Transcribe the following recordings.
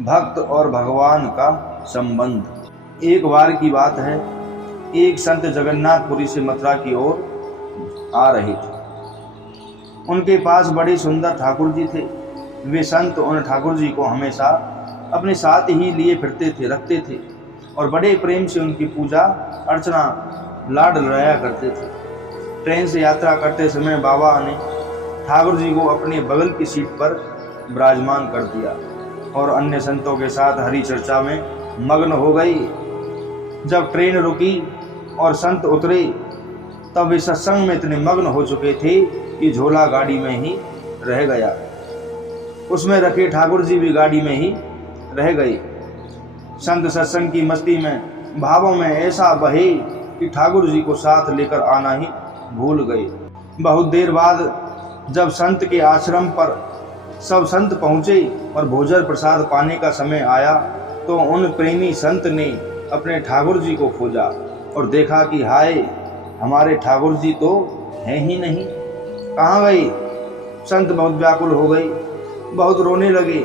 भक्त और भगवान का संबंध। एक बार की बात है, एक संत जगन्नाथपुरी से मथुरा की ओर आ रहे थे। उनके पास बड़े सुंदर ठाकुर जी थे। वे संत उन ठाकुर जी को हमेशा अपने साथ ही लिए फिरते थे, रखते थे और बड़े प्रेम से उनकी पूजा अर्चना लाड लड़ाया करते थे। ट्रेन से यात्रा करते समय बाबा ने ठाकुर जी को अपने बगल की सीट पर विराजमान कर दिया और अन्य संतों के साथ हरि चर्चा में मग्न हो गई। जब ट्रेन रुकी और संत उतरे तब वे सत्संग में इतने मग्न हो चुके थे कि झोला गाड़ी में ही रह गया। उसमें रखे ठाकुर जी भी गाड़ी में ही रह गए। संत सत्संग की मस्ती में भावों में ऐसा बहे कि ठाकुर जी को साथ लेकर आना ही भूल गए। बहुत देर बाद जब संत के आश्रम पर सब संत पहुँचे और भोजन प्रसाद पाने का समय आया तो उन प्रेमी संत ने अपने ठाकुर जी को खोजा और देखा कि हाय, हमारे ठाकुर जी तो हैं ही नहीं, कहाँ गए। संत बहुत व्याकुल हो गए, बहुत रोने लगे,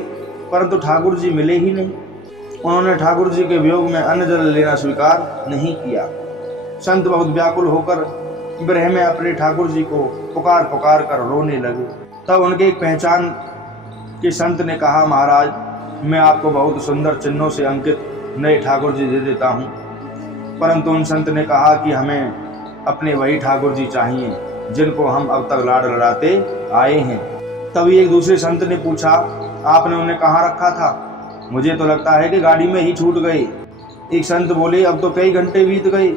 परंतु ठाकुर जी मिले ही नहीं। उन्होंने ठाकुर जी के वियोग में अन्न जल लेना स्वीकार नहीं किया। संत बहुत व्याकुल होकर विरह में अपने ठाकुर जी को पुकार पुकार कर रोने लगे। तब उनके एक पहचान के संत ने कहा, महाराज, मैं आपको बहुत सुंदर चिन्हों से अंकित नए ठाकुर जी दे देता हूँ। परंतु उन संत ने कहा कि हमें अपने वही ठाकुर जी चाहिए जिनको हम अब तक लाड लड़ाते आए हैं। तभी एक दूसरे संत ने पूछा, आपने उन्हें कहाँ रखा था? मुझे तो लगता है कि गाड़ी में ही छूट गए। एक संत बोले, अब तो कई घंटे बीत गए,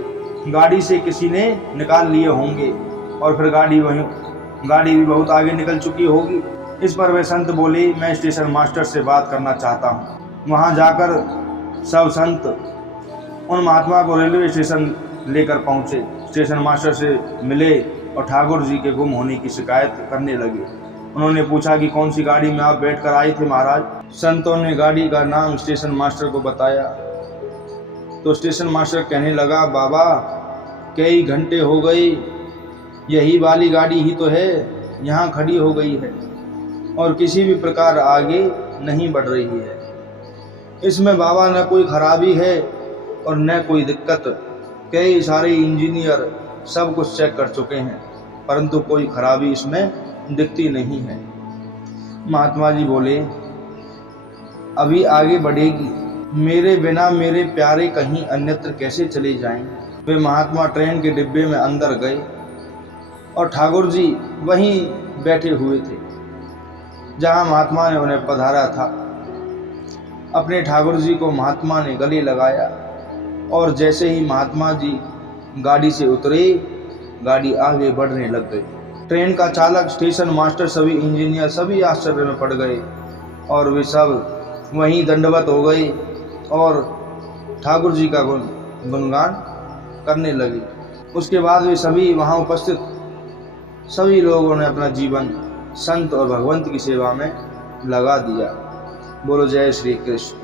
गाड़ी से किसी ने निकाल लिए होंगे और फिर गाड़ी भी बहुत आगे निकल चुकी होगी। इस पर वे संत बोले, मैं स्टेशन मास्टर से बात करना चाहता हूँ। वहाँ जाकर सब संत उन महात्मा को रेलवे स्टेशन लेकर पहुँचे। स्टेशन मास्टर से मिले और ठाकुर जी के गुम होने की शिकायत करने लगे। उन्होंने पूछा कि कौन सी गाड़ी में आप बैठकर आए थे महाराज? संतों ने गाड़ी का नाम स्टेशन मास्टर को बताया तो स्टेशन मास्टर कहने लगा, बाबा, कई घंटे हो गए, यही वाली गाड़ी ही तो है, यहाँ खड़ी हो गई है और किसी भी प्रकार आगे नहीं बढ़ रही है। इसमें बाबा न कोई खराबी है और न कोई दिक्कत। कई सारे इंजीनियर सब कुछ चेक कर चुके हैं परंतु कोई खराबी इसमें दिखती नहीं है। महात्मा जी बोले, अभी आगे बढ़ेगी, मेरे बिना मेरे प्यारे कहीं अन्यत्र कैसे चले जाएं। वे महात्मा ट्रेन के डिब्बे में अंदर गए और ठाकुर जी वहीं बैठे हुए थे जहां महात्मा ने उन्हें पधारा था। अपने ठाकुर जी को महात्मा ने गले लगाया और जैसे ही महात्मा जी गाड़ी से उतरे, गाड़ी आगे बढ़ने लग गई। ट्रेन का चालक, स्टेशन मास्टर, सभी इंजीनियर सभी आश्चर्य में पड़ गए और वे सब वहीं दंडवत हो गए और ठाकुर जी का गुणगान करने लगे। उसके बाद वे सभी वहाँ उपस्थित सभी लोगों ने अपना जीवन संत और भगवंत की सेवा में लगा दिया। बोलो जय श्री कृष्ण।